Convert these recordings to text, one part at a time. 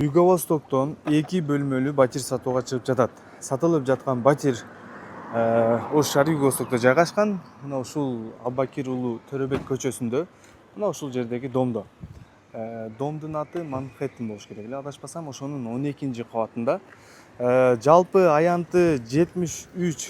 Yugo-Vostoktон 2 бөлмөлүү батир сатууга чыгып жатат. Сатылып жаткан батир Ош шаары Yugo-Востокто жайгашкан. Мына ушул Аббакир уулу Төрөбек көчөсүндө, мына ушул жердеги домдо. Домдун аты Манхэттен болуш керек эле, адашпасам, ошонун 12-ci кабатында. Жалпы аянты 73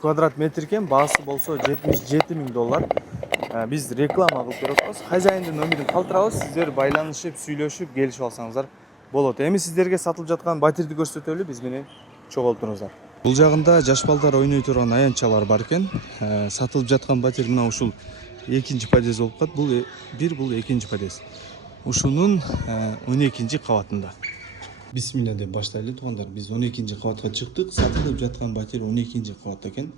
квадрат метр экен, баасы болсо $77.000. Биз реклама кылып беребиз. Хозяиндин номерин калтырабыз, сиздер байланышып, сүйлөшүп, келишип алсаңыздар болот. Эми сиздерге сатылып жаткан батирди көрсөтөлү, биз менен чогултуңуздар. Бул жагында жаш балдар ойной турган аянтчалар бар экен. Сатылып жаткан батир мына ушул 2-ci подъезд болуп калат. Бул 2-ci подъезд. Ушунун 12-ci кабатында. Бисмилла деп баштайлы туугандар. Биз 12-ci кабатка чыктык. Сатылып жаткан батир 12-ci кабатта экен.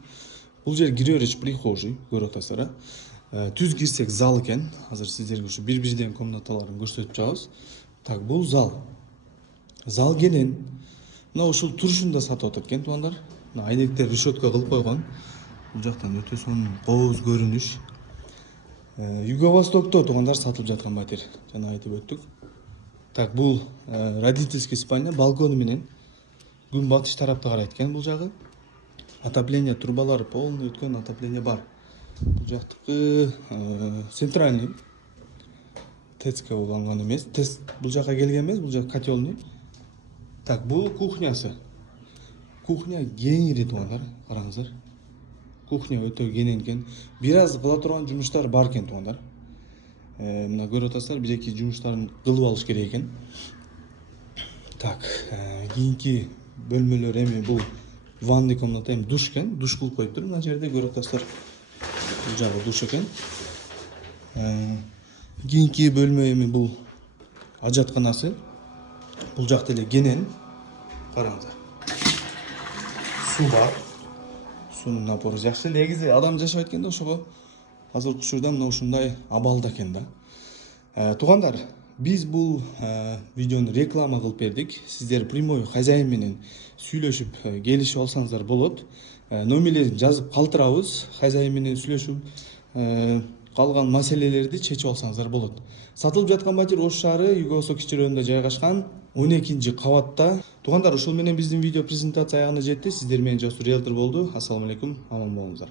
Бул жер киребериш прихожий, көрүп атасыздар. Түз кирсек зал экен. Азыр сиздерге ушу бир-бирден комнаталарын көрсөтүп чыгабыз. Так, бул зал. Зал кенен. Мына ушул турушунда сатып атат экен туугандар. Мына айнектер решетка кылып койгон. Бул жактан өтө сонун кооз көрүнүш. Юго-Востокто туугандар сатылып жаткан батир. Жана айтып өттүк. Так, бул родительский спальня, балкону менен күн батыш тарапта карайт экен бул жагы. Отопление трубалары полный өткөн, отопление бар. Бул жактыкы центральный. ТЭЦК уланган эмес. ТЭЦ бул жака келген эмес, бул жак котелный. Так, бул кухнясы. Кухня кеңири туугандар, караңыздар. Кухня өтө кенен экен. Бир аз кыла турган жумуштар бар экен туугандар. Мына көрүп атасыздар, бир-эки жумуштарын кылып алыш керек экен. Так, кийинки бөлмөлөр эми бул ванный комната, эми душ экен. Душ кылып коюптур мына жерде, көрүп атасыздар. Бул жагы душ экен. Кийинки бөлмө эми бул ажатканасы. Бул жакта эле кенен. Караңыздар. Суу бар. Суунун напору жакшы. Негизи адам жашабайт экен да ошого. Азыркы учурда мына ушундай абалда экен да. Туугандар, биз бул видеону реклама кылып бердик. Сиздер прямой хозяин менен сүйлөшүп, келишип алсаңыздар болот. Номерлерин жазып калтырабыз. Хозяин менен сүйлөшүп, калган маселелерди чечип алсаңыздар болот. Сатылып жаткан батир Ош шаары Юго-Восток кичи районунда жайгашкан 12-ci кабатта. Туугандар, ушул менен биздин видео презентация аягына жетти. Сиздер менен Жосур риэлтор болду. Ассаламу алейкум, аман болуңуздар.